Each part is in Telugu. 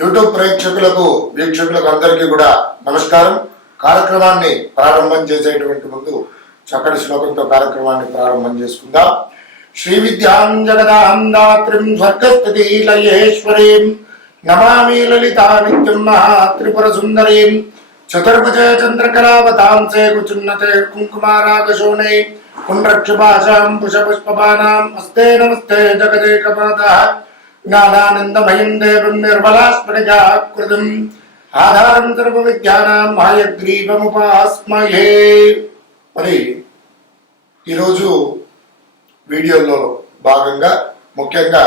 యూట్యూబ్ ప్రేక్షకులకు వీక్షకులకు అందరికీ కూడా నమస్కారం. కార్యక్రమాన్ని ప్రారంభం చేసేటువంటి ముందు చక్కటి శ్లోకంతో కార్యక్రమాన్ని ప్రారంభం చేసుకుందాం. శ్రీ విద్యాం జగదాం దాత్రిం స్వర్గస్థితి లయేశ్వరీం నమామి లలితా నిత్యం మహా త్రిపుర సుందరీం చతుర్భుజ చంద్రకళావతాంసే కుచున్నతే కుంకుమారాగశోణే పుండ్రక్షుభాషాం పుష్పబాణాం అస్తే నమస్తే జగదేకమాతః జ్ఞానానందమయం దేవం నిర్మలాస్ఫటికాకృతిం ఆధారం సర్వ విద్యానాం హయగ్రీవముపాస్మహే. మరి ఈరోజు వీడియోలో భాగంగా ముఖ్యంగా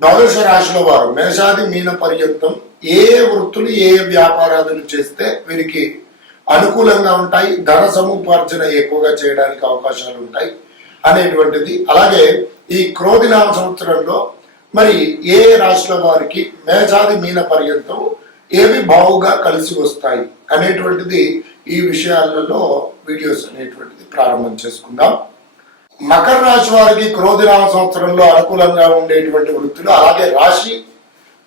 ద్వాదశ రాశిలో వారు మేషాది మీన పర్యంతం ఏ వృత్తులు ఏ వ్యాపారాలు చేస్తే వీరికి అనుకూలంగా ఉంటాయి, ధన సముపార్జన ఎక్కువగా చేయడానికి అవకాశాలు ఉంటాయి అనేటువంటిది. అలాగే ఈ క్రోధినామ సంవత్సరంలో మరి ఏ రాశుల వారికి మేషాది మీన పర్యంతం ఏవి బావుగా కలిసి వస్తాయి అనేటువంటిది ఈ విషయాలలో వీడియోస్ అనేటువంటిది ప్రారంభం చేసుకుందాం. మకర రాశి వారికి క్రోధినామ సంవత్సరంలో అనుకూలంగా ఉండేటువంటి వృత్తులు, అలాగే రాశి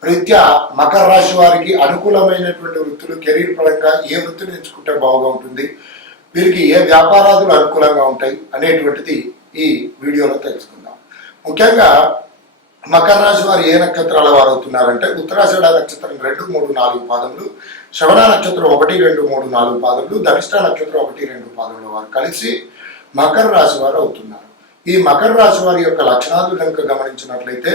రీత్యా మకర రాశి వారికి అనుకూలమైనటువంటి వృత్తులు, కెరీర్ పరంగా ఏ వృత్తిని ఎంచుకుంటే బాగుగా ఉంటుంది, వీరికి ఏ వ్యాపారాలు అనుకూలంగా ఉంటాయి అనేటువంటిది ఈ వీడియోలో తెలుసుకుందాం. ముఖ్యంగా మకర రాశి వారు ఏ నక్షత్రాల వారు అవుతున్నారంటే ఉత్తరాషాఢ నక్షత్రం 2, 3, 4 పాదములు, శ్రవణ నక్షత్రం 1, 2, 3, 4 పాదములు, ధనిష్ట నక్షత్రం 1, 2 పాదముల వారు కలిసి మకర రాశి వారు అవుతున్నారు. ఈ మకర రాశి వారి యొక్క లక్షణాలు కనుక గమనించినట్లయితే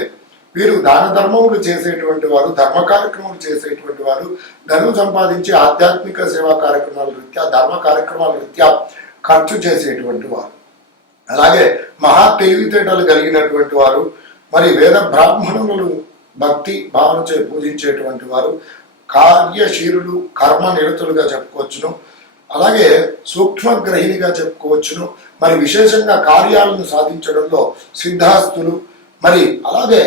వీరు దాన ధర్మములు చేసేటువంటి వారు, ధర్మ కార్యక్రమాలు చేసేటువంటి వారు, ధనం సంపాదించి ఆధ్యాత్మిక సేవా కార్యక్రమాల రీత్యా, ధర్మ కార్యక్రమాల రీత్యా ఖర్చు చేసేటువంటి వారు, అలాగే మహా తెలివితేటలు కలిగినటువంటి వారు, మరి వేద బ్రాహ్మణులను భక్తి భావనచే పూజించేటువంటి వారు, కార్యశీరులు, కర్మ నిరతులుగా చెప్పుకోవచ్చును, అలాగే సూక్ష్మగ్రహిణిగా చెప్పుకోవచ్చును, మరి విశేషంగా కార్యాలను సాధించడంలో సిద్ధాస్తులు, మరి అలాగే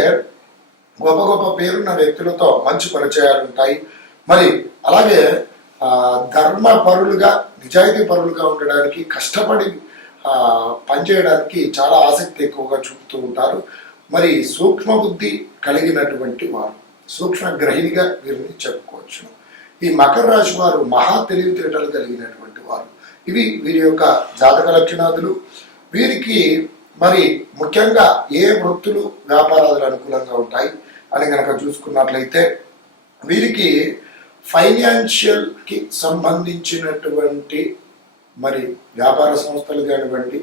గొప్ప గొప్ప పేరున్న వ్యక్తులతో మంచి పరిచయాలు ఉంటాయి. మరి అలాగే ధర్మ పరులుగా, నిజాయితీ పరులుగా ఉండడానికి, కష్టపడి పనిచేయడానికి చాలా ఆసక్తి ఎక్కువగా చూపుతూ ఉంటారు. మరి సూక్ష్మ బుద్ధి కలిగినటువంటి వారు, సూక్ష్మ గ్రహిణిగా వీరిని చెప్పుకోవచ్చు. ఈ మకర రాశి వారు మహా తెలివితేటలు కలిగినటువంటి వారు. ఇవి వీరి యొక్క జాతక లక్షణాదులు. వీరికి మరి ముఖ్యంగా ఏ వృత్తులు వ్యాపారాలు అనుకూలంగా ఉంటాయి అని కనుక చూసుకున్నట్లయితే వీరికి ఫైనాన్షియల్ కి సంబంధించినటువంటి మరి వ్యాపార సంస్థలు కానివ్వండి,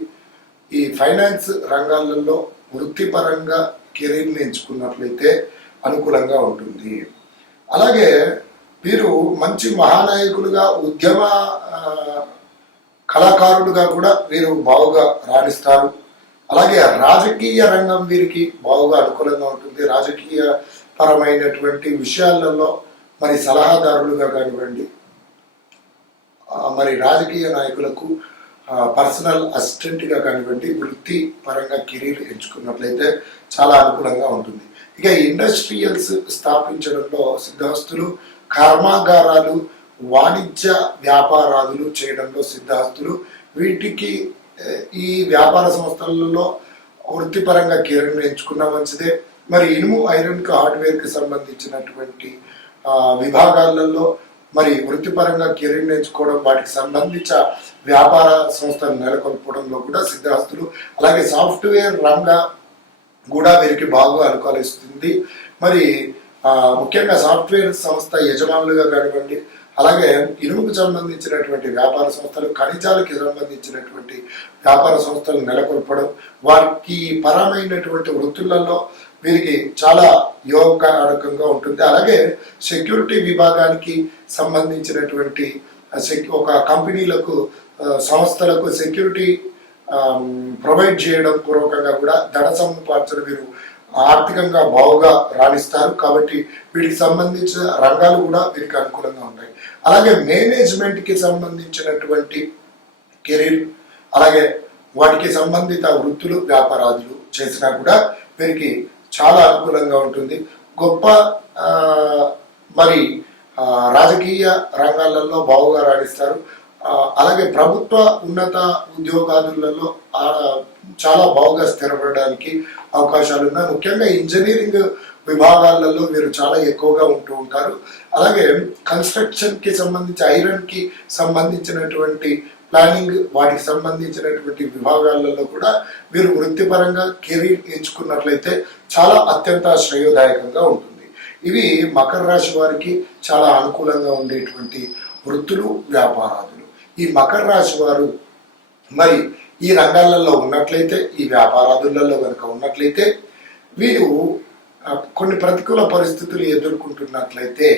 ఈ ఫైనాన్స్ రంగాలలో వృత్తిపరంగా కెరీర్ని ఎంచుకున్నట్లయితే అనుకూలంగా ఉంటుంది. అలాగే వీరు మంచి మహానాయకులుగా, ఉద్యమ కళాకారులుగా కూడా వీరు బాగుగా రాణిస్తారు. అలాగే రాజకీయ రంగం వీరికి బాగుగా అనుకూలంగా ఉంటుంది. రాజకీయ పరమైనటువంటి విషయాలలో మరి సలహాదారులుగా కానివ్వండి, మరి రాజకీయ నాయకులకు పర్సనల్ అసిస్టెంట్గా కానివ్వండి, వృత్తి పరంగా కెరీర్ ఎంచుకున్నట్లయితే చాలా అనుకూలంగా ఉంటుంది. ఇక ఇండస్ట్రియల్స్ స్థాపించడంలో సిద్ధహస్తులు, కర్మాగారాలు, వాణిజ్య వ్యాపారాలు చేయడంలో సిద్ధహస్తులు, వీటికి ఈ వ్యాపార సంస్థలలో వృత్తిపరంగా కెరీర్ని ఎంచుకున్న మంచిదే. మరి ఇనుము, ఐరన్, హార్డ్వేర్కి సంబంధించినటువంటి విభాగాలలో మరి వృత్తిపరంగా కెరీర్ నేర్చుకోవడం, వాటికి సంబంధించిన వ్యాపార సంస్థలు నెలకొల్పడంలో కూడా సిద్ధహస్తులు. అలాగే సాఫ్ట్వేర్ రంగ కూడా వీరికి బాగా అనుకూలిస్తుంది. మరి ముఖ్యంగా సాఫ్ట్వేర్ సంస్థ యజమానులుగా కానివ్వండి, అలాగే ఇనుముకు సంబంధించినటువంటి వ్యాపార సంస్థలు, ఖనిజాలకి సంబంధించినటువంటి వ్యాపార సంస్థలు నెలకొల్పడం, వారికి పరమైనటువంటి వృత్తులలో వీరికి చాలా యోగకారకంగా ఉంటుంది. అలాగే సెక్యూరిటీ విభాగానికి సంబంధించినటువంటి ఒక కంపెనీలకు, సంస్థలకు సెక్యూరిటీ ప్రొవైడ్ చేయడం పూర్వకంగా కూడా ధన సముపార్జన వీరు ఆర్థికంగా బాగుగా రాణిస్తారు. కాబట్టి వీటికి సంబంధించిన రంగాలు కూడా వీరికి అనుకూలంగా ఉంటాయి. అలాగే మేనేజ్మెంట్కి సంబంధించినటువంటి కెరీర్, అలాగే వాటికి సంబంధిత వృత్తులు, వ్యాపారాలు చేసినా కూడా వీరికి చాలా అనుకూలంగా ఉంటుంది. గొప్ప మరి రాజకీయ రంగాలలో బాగుగా రాణిస్తారు. అలాగే ప్రభుత్వ ఉన్నత ఉద్యోగాలలో చాలా బాగుగా స్థిరపడడానికి అవకాశాలు ఉన్నాయి. ముఖ్యంగా ఇంజనీరింగ్ విభాగాలలో వీరు చాలా ఎక్కువగా ఉంటూ ఉంటారు. అలాగే కన్స్ట్రక్షన్కి సంబంధించి ఐరన్కి సంబంధించినటువంటి ప్లానింగ్ వాటికి సంబంధించినటువంటి విభాగాలలో కూడా వీరు వృత్తిపరంగా కెరీర్ ఎంచుకున్నట్లయితే చాలా అత్యంత శ్రేయోదాయకంగా ఉంటుంది. ఇవి మకర రాశి వారికి చాలా అనుకూలంగా ఉండేటువంటి వృత్తులు, వ్యాపారాదులు. ఈ మకర రాశి వారు మరి ఈ రంగాలలో ఉన్నట్లయితే, ఈ వ్యాపారాదులలో కనుక ఉన్నట్లయితే వీరు కొన్ని ప్రతికూల పరిస్థితులు ఎదుర్కొంటున్నట్లయితే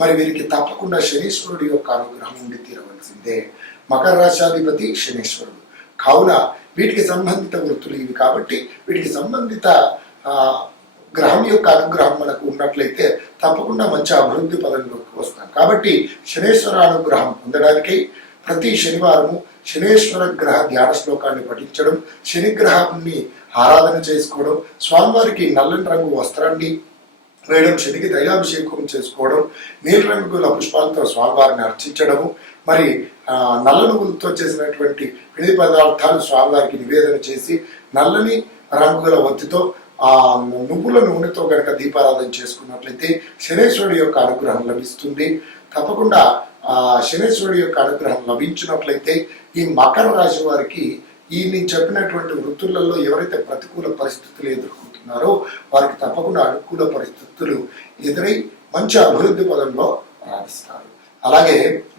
మరి వీరికి తప్పకుండా శనీశ్వరుడి యొక్క అనుగ్రహం ఉండి తీరవలసిందే. మకర రాశాధిపతి శనీశ్వరుడు కావున వీటికి సంబంధిత వృత్తులు ఇవి కాబట్టి వీటికి సంబంధిత గ్రహం యొక్క అనుగ్రహం మనకు ఉన్నట్లయితే తప్పకుండా మంచి అభివృద్ధి పదంలోకి వస్తాం. కాబట్టి శనీశ్వర అనుగ్రహం పొందడానికి ప్రతి శనివారము శనీశ్వర గ్రహ ధ్యాన శ్లోకాన్ని పఠించడం, శనిగ్రహాన్ని ఆరాధన చేసుకోవడం, స్వామివారికి నల్లని రంగు వస్త్రాన్ని వేయడం, శనికి తైలాభిషేకం చేసుకోవడం, నీల రంగుల పుష్పాలతో స్వామివారిని అర్చించడము, మరి నల్ల నువ్వులతో చేసినటువంటి పిండి పదార్థాలు స్వామివారికి నివేదన చేసి నల్లని రంగుల ఒత్తితో ఆ నువ్వుల నూనెతో కనుక దీపారాధన చేసుకున్నట్లయితే శనీశ్వరుడి యొక్క అనుగ్రహం లభిస్తుంది. తప్పకుండా ఆ శనీశ్వరుడి యొక్క అనుగ్రహం లభించినట్లయితే ఈ మకర రాశి వారికి ఈ నేను చెప్పినటువంటి వృత్తులలో ఎవరైతే ప్రతికూల పరిస్థితులు ఎదుర్కొంటున్నారో వారికి తప్పకుండా అనుకూల పరిస్థితులు ఎదురై మంచి అభివృద్ధి పదంలో రాణిస్తారు. అలాగే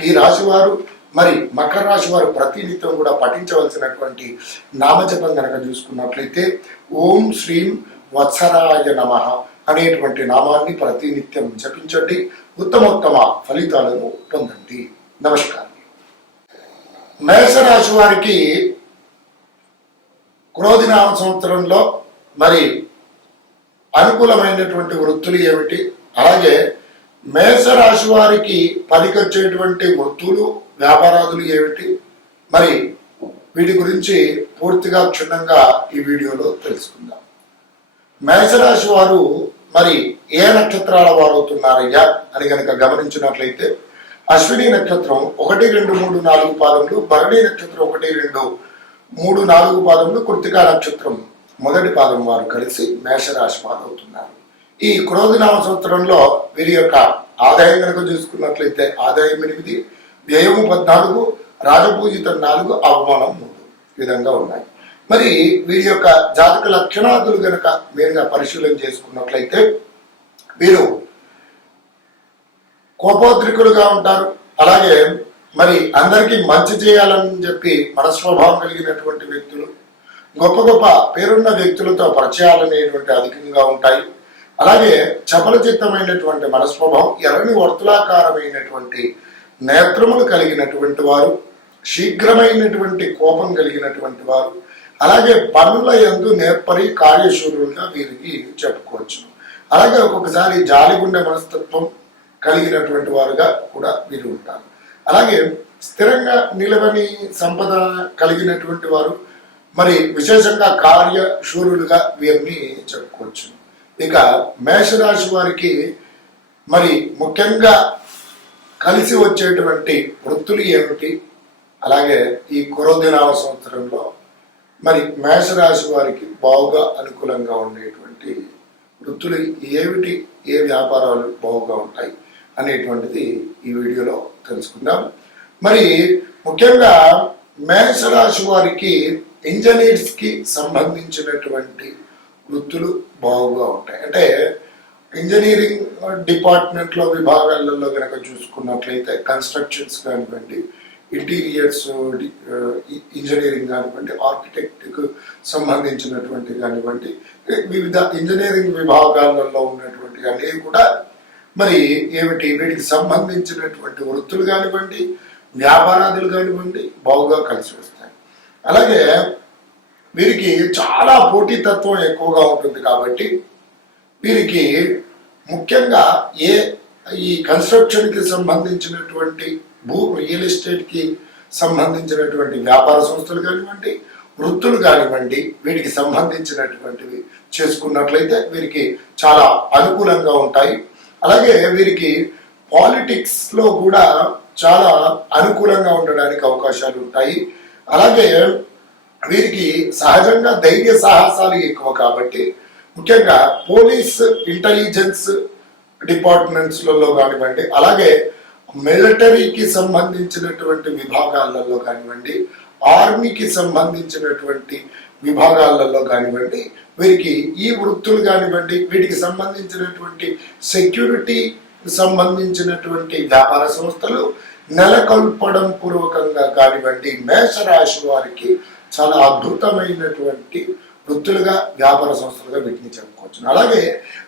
ఈ రాశి వారు మరి మకర రాశి వారు ప్రతినిత్యం కూడా పఠించవలసినటువంటి నామజపం కనుక చూసుకున్నట్లయితే ఓం శ్రీం వత్సరాయ నమః అనేటువంటి నామాన్ని ప్రతినిత్యం జపించండి. ఉత్తమోత్తమ ఫలితాలను పొందండి. నమస్కారం. మేషరాశి వారికి క్రోధినామ సంవత్సరంలో మరి అనుకూలమైనటువంటి వృత్తులు ఏమిటి, అలాగే మేషరాశి వారికి పనికొచ్చేటువంటి వృత్తులు, వ్యాపారాదులు ఏమిటి, మరి వీటి గురించి పూర్తిగా క్షుణ్ణంగా ఈ వీడియోలో తెలుసుకుందాం. మేషరాశి వారు మరి ఏ నక్షత్రాల వారు అవుతున్నారయ్యా అని కనుక గమనించినట్లయితే అశ్విని నక్షత్రం 1, 2, 3, 4 పాదములు, భరణి నక్షత్రం 1, 2, 3, 4 పాదములు, కృత్తికా నక్షత్రం మొదటి పాదం వారు కలిసి మేషరాశి వారు అవుతున్నారు. ఈ క్రోధినామ సంవత్సరంలో వీరి యొక్క ఆదాయం కనుక చూసుకున్నట్లయితే ఆదాయం 8, వ్యయం 14, రాజపూజితం 4, అవమానం 3 విధంగా ఉన్నాయి. మరి వీరి యొక్క జాతక లక్షణాదులు కనుక మీరుగా పరిశీలన చేసుకున్నట్లయితే వీరు కోపోద్రికులుగా ఉంటారు. అలాగే మరి అందరికీ మంచి చేయాలని చెప్పి మనస్వభావం కలిగినటువంటి వ్యక్తులు, గొప్ప గొప్ప పేరున్న వ్యక్తులతో పరిచయాలనేటువంటి అధికంగా ఉంటాయి. అలాగే చపలచిత్తమైనటువంటి మనస్వభావం, ఎర్రని వర్తులాకారమైనటువంటి నేత్రములు కలిగినటువంటి వారు, శీఘ్రమైనటువంటి కోపం కలిగినటువంటి వారు, అలాగే పనుల యందు నేర్పరి కార్యశూరులుగా వీరికి చెప్పుకోవచ్చు. అలాగే ఒక్కొక్కసారి జాలిగుండె మనస్తత్వం కలిగినటువంటి వారుగా కూడా వీరు ఉంటారు. అలాగే స్థిరంగా నిలవని సంపద కలిగినటువంటి వారు, మరి విశేషంగా కార్యశూరులుగా వీరిని చెప్పుకోవచ్చు. ఇక మేషరాశి వారికి మరి ముఖ్యంగా కలిసి వచ్చేటువంటి వృత్తులు ఏమిటి, అలాగే ఈ క్రోధినామ సంవత్సరంలో మరి మేషరాశి వారికి బాగుగా అనుకూలంగా ఉండేటువంటి వృత్తులు ఏమిటి, ఏ వ్యాపారాలు బాగుగా ఉంటాయి అనేటువంటిది ఈ వీడియోలో తెలుసుకుందాం. మరి ముఖ్యంగా మేషరాశి వారికి ఇంజనీర్స్కి సంబంధించినటువంటి వృత్తులు బాగుగా ఉంటాయి. అంటే ఇంజనీరింగ్ డిపార్ట్మెంట్లో విభాగాలలో కనుక చూసుకున్నట్లయితే కన్స్ట్రక్షన్స్ కానివ్వండి, ఇంటీరియర్స్ ఇంజనీరింగ్ కానివ్వండి, ఆర్కిటెక్ట్కు సంబంధించినటువంటి కానివ్వండి, వివిధ ఇంజనీరింగ్ విభాగాలలో ఉన్నటువంటి అన్నీ కూడా మరి ఏమిటి వీటికి సంబంధించినటువంటి వృత్తులు కానివ్వండి, వ్యాపారాదులు కానివ్వండి బాగుగా కలిసి వస్తాయి. అలాగే వీరికి చాలా పోటీతత్వం ఎక్కువగా ఉంటుంది కాబట్టి వీరికి ముఖ్యంగా ఈ కన్స్ట్రక్షన్కి సంబంధించినటువంటి రియల్ ఎస్టేట్కి సంబంధించినటువంటి వ్యాపార సంస్థలు కానివ్వండి, వృత్తులు కానివ్వండి, వీటికి సంబంధించినటువంటివి చేసుకున్నట్లయితే వీరికి చాలా అనుకూలంగా ఉంటాయి. అలాగే వీరికి పాలిటిక్స్లో కూడా చాలా అనుకూలంగా ఉండడానికి అవకాశాలు ఉంటాయి. అలాగే వీరికి సహజంగా ధైర్య సాహసాలు ఎక్కువ కాబట్టి ముఖ్యంగా పోలీస్ ఇంటెలిజెన్స్ డిపార్ట్మెంట్స్లలో కానివ్వండి, అలాగే మిలిటరీకి సంబంధించినటువంటి విభాగాలలో కానివ్వండి, ఆర్మీకి సంబంధించినటువంటి విభాగాలలో కానివ్వండి, వీరికి ఈ వృత్తులు కానివ్వండి, వీటికి సంబంధించినటువంటి సెక్యూరిటీ సంబంధించినటువంటి వ్యాపార సంస్థలు నెలకొల్పడం పూర్వకంగా కానివ్వండి, మేషరాశి వారికి చాలా అద్భుతమైనటువంటి వృత్తులుగా వ్యాపార సంస్థలుగా వీటిని చెప్పుకోవచ్చు. అలాగే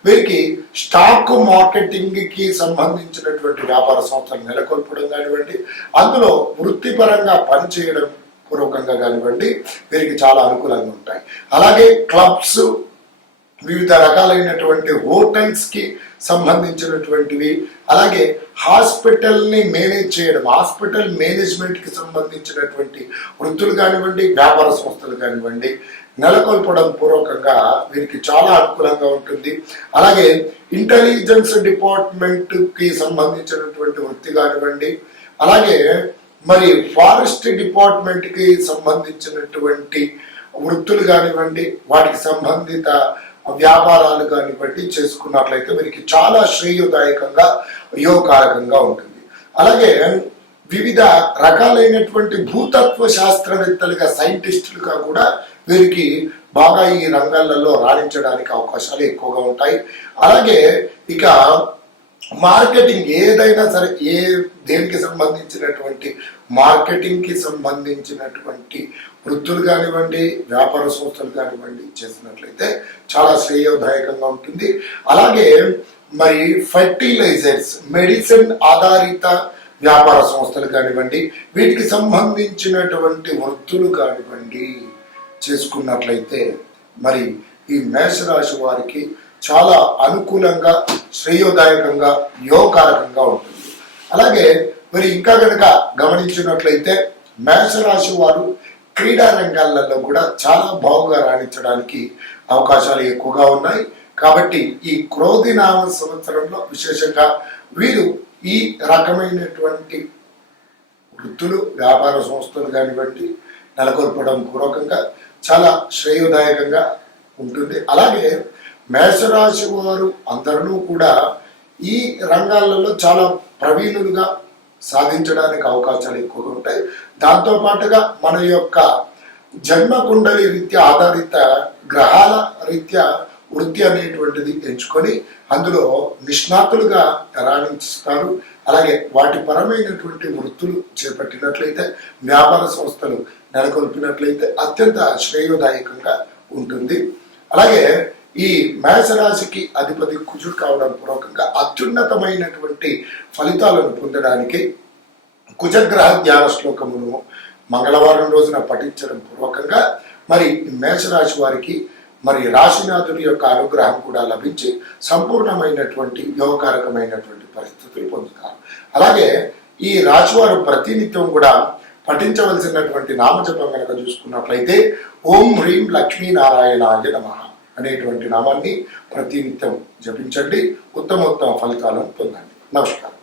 వీరికి స్టాక్ మార్కెటింగ్ కి సంబంధించినటువంటి వ్యాపార సంస్థలు నెలకొల్పడం కానివ్వండి, అందులో వృత్తిపరంగా పనిచేయడం పూర్వకంగా కానివ్వండి, వీరికి చాలా అనుకూలంగా ఉంటాయి. అలాగే క్లబ్స్, వివిధ రకాలైనటువంటి హోటల్స్ కి సంబంధించినటువంటివి, అలాగే హాస్పిటల్ని మేనేజ్ చేయడం, హాస్పిటల్ మేనేజ్మెంట్ కి సంబంధించినటువంటి వృత్తులు కానివ్వండి, వ్యాపార సంస్థలు కానివ్వండి నెలకొల్పడం పూర్వకంగా వీరికి చాలా అనుకూలంగా ఉంటుంది. అలాగే ఇంటెలిజెన్స్ డిపార్ట్మెంట్ కి సంబంధించినటువంటి వృత్తి కానివ్వండి, అలాగే మరి ఫారెస్ట్ డిపార్ట్మెంట్ కి సంబంధించినటువంటి వృత్తులు కానివ్వండి, వాటికి సంబంధిత వ్యాపారాలు కానివ్వండి చేసుకున్నట్లయితే వీరికి చాలా శ్రేయోదాయకంగా యోగకారకంగా ఉంటుంది. అలాగే వివిధ రకాలైనటువంటి భూతత్వ శాస్త్రవేత్తలుగా, సైంటిస్టులుగా కూడా వీరికి బాగా ఈ రంగాలలో రాణించడానికి అవకాశాలు ఎక్కువగా ఉంటాయి. అలాగే ఇక మార్కెటింగ్ ఏదైనా సరే, దేనికి సంబంధించినటువంటి మార్కెటింగ్ కి సంబంధించినటువంటి వృత్తులు కానివ్వండి, వ్యాపార సంస్థలు కానివ్వండి చేసినట్లయితే చాలా శ్రేయోదాయకంగా ఉంటుంది. అలాగే మరి ఫర్టిలైజర్స్, మెడిసిన్ ఆధారిత వ్యాపార సంస్థలు కానివ్వండి, వీటికి సంబంధించినటువంటి వృత్తులు కానివ్వండి చేసుకున్నట్లయితే మరి ఈ మేషరాశి వారికి చాలా అనుకూలంగా, శ్రేయోదాయకంగా, యోగకారకంగా ఉంటుంది. అలాగే మరి ఇంకా కనుక గమనించినట్లయితే మేషరాశి వారు క్రీడా రంగాలలో కూడా చాలా బాగుగా రాణించడానికి అవకాశాలు ఎక్కువగా ఉన్నాయి. కాబట్టి ఈ క్రోధినామ సంవత్సరంలో విశేషంగా వీరు ఈ రకమైనటువంటి వృత్తులు, వ్యాపార సంస్థలు కానివ్వండి నెలకొల్పడం పూర్వకంగా చాలా శ్రేయోదాయకంగా ఉంటుంది. అలాగే మేషరాశి వారు అందరూ కూడా ఈ రంగాలలో చాలా ప్రవీణులుగా సాధించడానికి అవకాశాలు ఎక్కువగా ఉంటాయి. దాంతో పాటుగా మన యొక్క జన్మ కుండలి రీత్యా ఆధారిత గ్రహాల రీత్యా వృత్తి అనేటువంటిది ఎంచుకొని అందులో నిష్ణాతులుగా రాణిస్తారు. అలాగే వాటి పరమైనటువంటి వృత్తులు చేపట్టినట్లయితే, వ్యాపార సంస్థలు నెలకొల్పినట్లయితే అత్యంత శ్రేయోదాయకంగా ఉంటుంది. అలాగే ఈ మేషరాశికి అధిపతి కుజుడు కావడం పూర్వకంగా అత్యున్నతమైనటువంటి ఫలితాలను పొందడానికి కుజగ్రహ ధ్యాన శ్లోకమును మంగళవారం రోజున పఠించడం పూర్వకంగా మరి మేషరాశి వారికి మరి రాశినాథుడి యొక్క అనుగ్రహం కూడా లభించి సంపూర్ణమైనటువంటి యోగకారకమైనటువంటి పరిస్థితులు పొందుతారు. అలాగే ఈ రాశివారు ప్రతినిత్యం కూడా పఠించవలసినటువంటి నామజపం కనుక చూసుకున్నట్లయితే ఓం హ్రీం లక్ష్మీనారాయణాయ నమః అనేటువంటి నామాన్ని ప్రతినిత్యం జపించండి. ఉత్తమోత్తమ ఫలితాలను పొందండి. నమస్కారం.